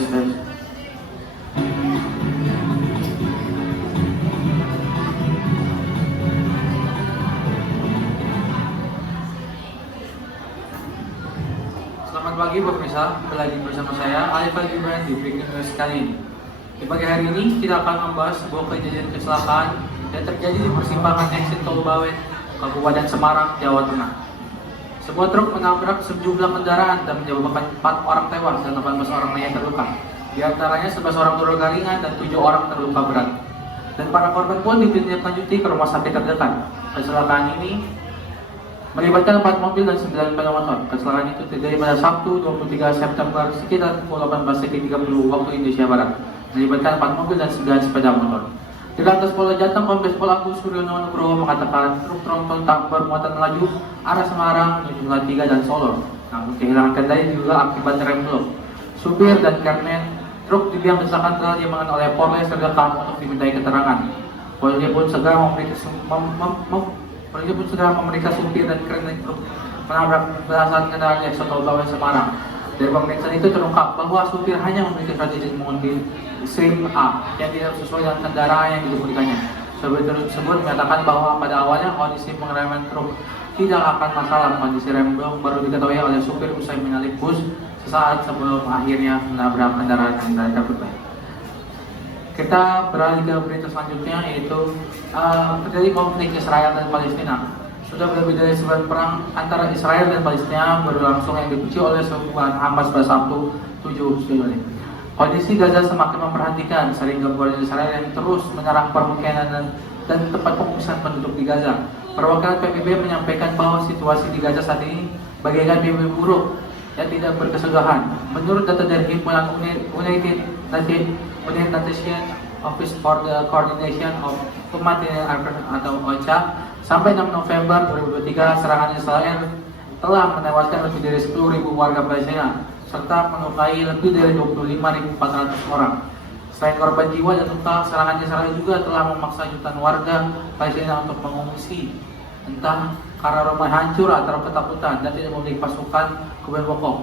steps. Selamat pagi pemirsa, kembali lagi bersama saya Alif Al-Gibran di Breaking News kali ini. Di pagi hari ini kita akan membahas sebuah kejadian kecelakaan yang terjadi di persimpangan exit Tol Bawen, Kabupaten Semarang, Jawa Tengah. Sebuah truk menabrak sejumlah kendaraan dan menyebabkan 4 orang tewas dan 18 orang lainnya terluka. Di antaranya 11 orang terluka ringan dan 7 orang terluka berat. Dan para korban pun ditindaklanjuti ke rumah sakit terdekat. Kecelakaan ini melibatkan 4 mobil dan 9 sepeda motor. Kecelakaan itu terjadi pada Sabtu 23 September sekitar pukul 18.30 waktu Indonesia Barat. Melibatkan 4 mobil dan 9 sepeda motor. Di Lantas Polda Jateng, Kombes Pol Agus Suryono Nugroho mengatakan truk tronton tak bermuatan laju arah Semarang menuju Salatiga dan Solo, namun kehilangan kendali juga akibat rem blok. Supir dan kernet truk dibilang kecelakaan telah diamankan oleh Polres terdekat untuk dimintai keterangan. Polisi pun segera memeriksa supir dan kernet truk menabrak belasan kendaraan di Tol Bawen Semarang. Dari pemeriksaan itu terungkap bahwa supir hanya memiliki strategi mengemudi SIM A yang tidak sesuai dengan kendaraan yang dikemudikannya. Supir tersebut menyatakan bahwa pada awalnya kondisi pengereman truk tidak akan masalah. Kondisi rem blok baru diketahui oleh supir usai menyalip bus sesaat sebelum akhirnya menabrak kendaraan yang tersebut. Kita beralih ke berita selanjutnya, yaitu terjadi konflik Israel dan Palestina. Sudah lebih dari sebulan perang antara Israel dan Palestina berlangsung yang dipicu oleh sebuah Hamas pada Sabtu 7 Juli. Kondisi Gaza semakin memperhatikan sehingga gabungan Israel yang terus menyerang permukiman dan tempat pengungsian penduduk di Gaza. Perwakilan PBB menyampaikan bahwa situasi di Gaza saat ini bagaikan mimpi buruk yang tidak berkesudahan. Menurut data dari Himpunan United Nations Office for the Coordination of Humanitarian Affairs atau OCHA, sampai 6 November 2023, serangan Israel telah menewaskan lebih dari 10.000 warga Palestina serta melukai lebih dari 25.400 orang. Selain korban jiwa dan luka, serangan Israel juga telah memaksa jutaan warga Palestina untuk mengungsi, entah karena rumah hancur atau ketakutan dan tidak memiliki pasukan kebutuhan pokok.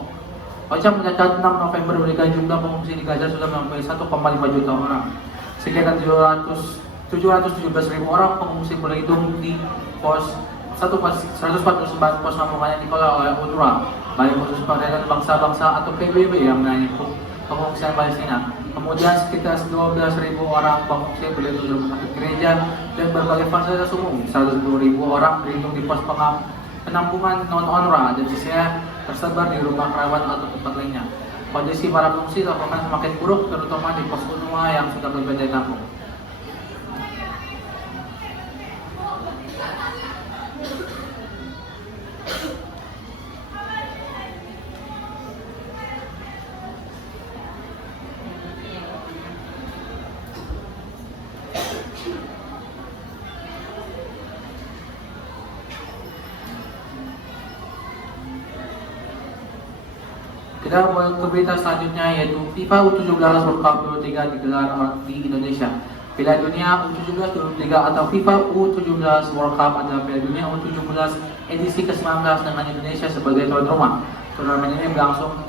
OCHA mencatat 6 November meningkat jumlah pengungsi di Gaza sudah mencapai 1,5 juta orang. Sekitar 717.000 orang pengungsi berlindung di pos 149 pos penampungan yang dikelola oleh UNRWA, Balai Khusus Perlindungan Bangsa-Bangsa atau PBB yang menangani pengungsian Palestina. Kemudian sekitar 12.000 orang pengungsi berlindung di rumah sakit gereja dan berbagai fasilitas umum. 110.000 orang berlindung di pos penampungan non-UNRWA dan sisanya tersebar di rumah kerabat atau tempat lainnya. Kondisi para pengungsi laporan semakin buruk, terutama di pos UNRWA yang sudah berbeda kampung. Kita mulai ke berita selanjutnya, yaitu FIFA U17 World Cup 23 digelar di Indonesia. Piala Dunia U17 23 atau FIFA U17 World Cup adalah Piala Dunia U17 edisi ke-19 dengan Indonesia sebagai tuan rumah. Turnamen ini berlangsung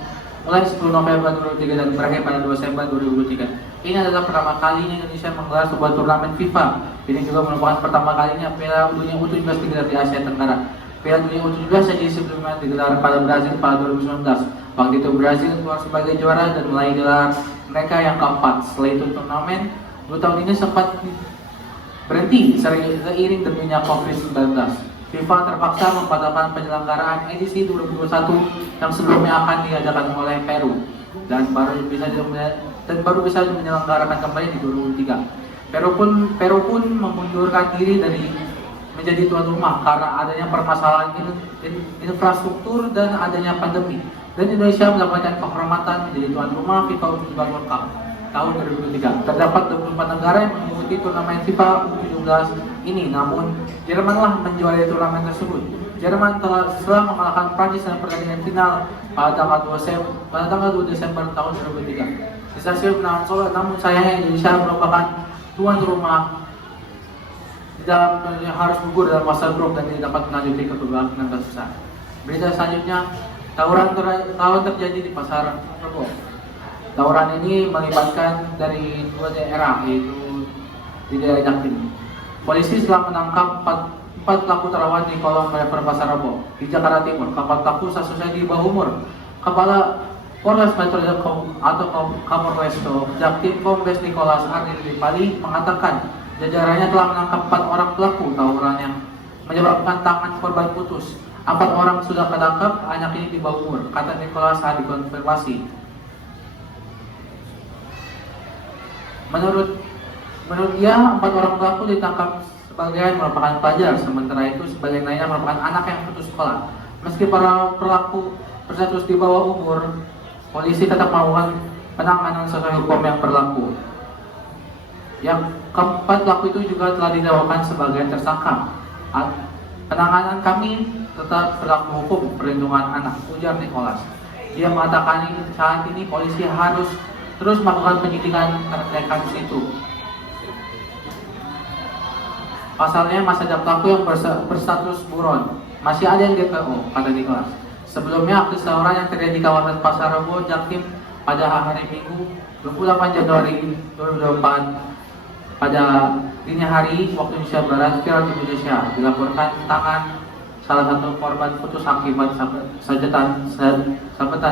mulai 10 November 2023 dan berakhir pada 2 Desember 2023. Ini adalah pertama kalinya Indonesia menggelar sebuah turnamen FIFA. Ini juga merupakan pertama kalinya Piala Dunia U17 digelar di Asia Tenggara. Piala Dunia U17 jadi sebelumnya digelar pada Brazil pada 2019. Waktu itu Brazil keluar sebagai juara dan mulai gelar mereka yang keempat. Setelah itu turnamen 2 tahun ini sempat berhenti seiring debunya COVID-19. FIFA terpaksa membatalkan penyelenggaraan edisi 2021 yang sebelumnya akan diadakan oleh Peru dan baru bisa menyelenggarakan kembali di 2023. Peru pun memundurkan diri dari menjadi tuan rumah karena adanya permasalahan infrastruktur dan adanya pandemi. Dan Indonesia mendapatkan kehormatan menjadi tuan rumah FIFA U17 World Cup tahun 2023. Terdapat 24 negara yang mengikuti turnamen FIFA U17 ini, namun Jermanlah menjuarai turnamen tersebut. Jerman telah mengalahkan Prancis dalam pertandingan final pada tanggal 2 Desember tahun 2003 di Stasiun Benawan Solo. Namun sayangnya Indonesia merupakan tuan rumah dalam harus gugur dalam fase grup dan tidak dapat melanjuti ke babak 16 besar. Berita selanjutnya, tawuran terjadi di pasar Rebo. Tawuran ini melibatkan dari dua daerah, yaitu di daerah Jaktim. Polisi telah menangkap empat pelaku terawat di kolong River Pasar Rebo di Jakarta Timur. Keempat pelaku sesuai di bawah umur. Kepala Polres Metro atau Kapolres Jaktim Kombes Nicholas Ardil Dipali mengatakan jajarannya telah menangkap 4 orang pelaku tawuran yang menyebabkan tangan korban putus. 4 orang sudah ketangkap, hanya kini di bawah umur, kata Nicholas saat dikonfirmasi. Menurut dia, 4 orang pelaku ditangkap sebagian merupakan pelajar, sementara itu sebagian lainnya merupakan anak yang putus sekolah. Meski para pelaku berstatus di bawah umur, polisi tetap melakukan penanganan sesuai hukum yang berlaku. Yang keempat pelaku itu juga telah didakwakan sebagai tersangka. Penanganan kami tetap berlaku hukum perlindungan anak, ujar Nicholas. Dia mengatakan saat ini polisi harus terus melakukan penyidikan terkait kasus itu. Pasalnya masih ada pelaku yang berstatus buron, masih ada yang DPO, kata Nicholas. Sebelumnya aksi tawuran yang terjadi di kawasan Pasar Rebo, Jaktim pada hari Minggu 28 Januari 2024 pada dini hari waktu Indonesia Barat viral di Indonesia. Dilaporkan tangan salah satu korban putus akibat sabetan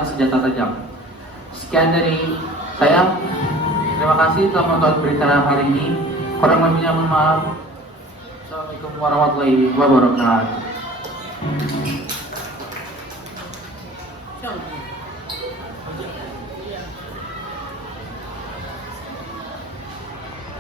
senjata tajam. Sekian dari saya, terima kasih telah menonton berita hari ini. Kurang lebihnya mohon maaf. Assalamualaikum warahmatullahi wabarakatuh.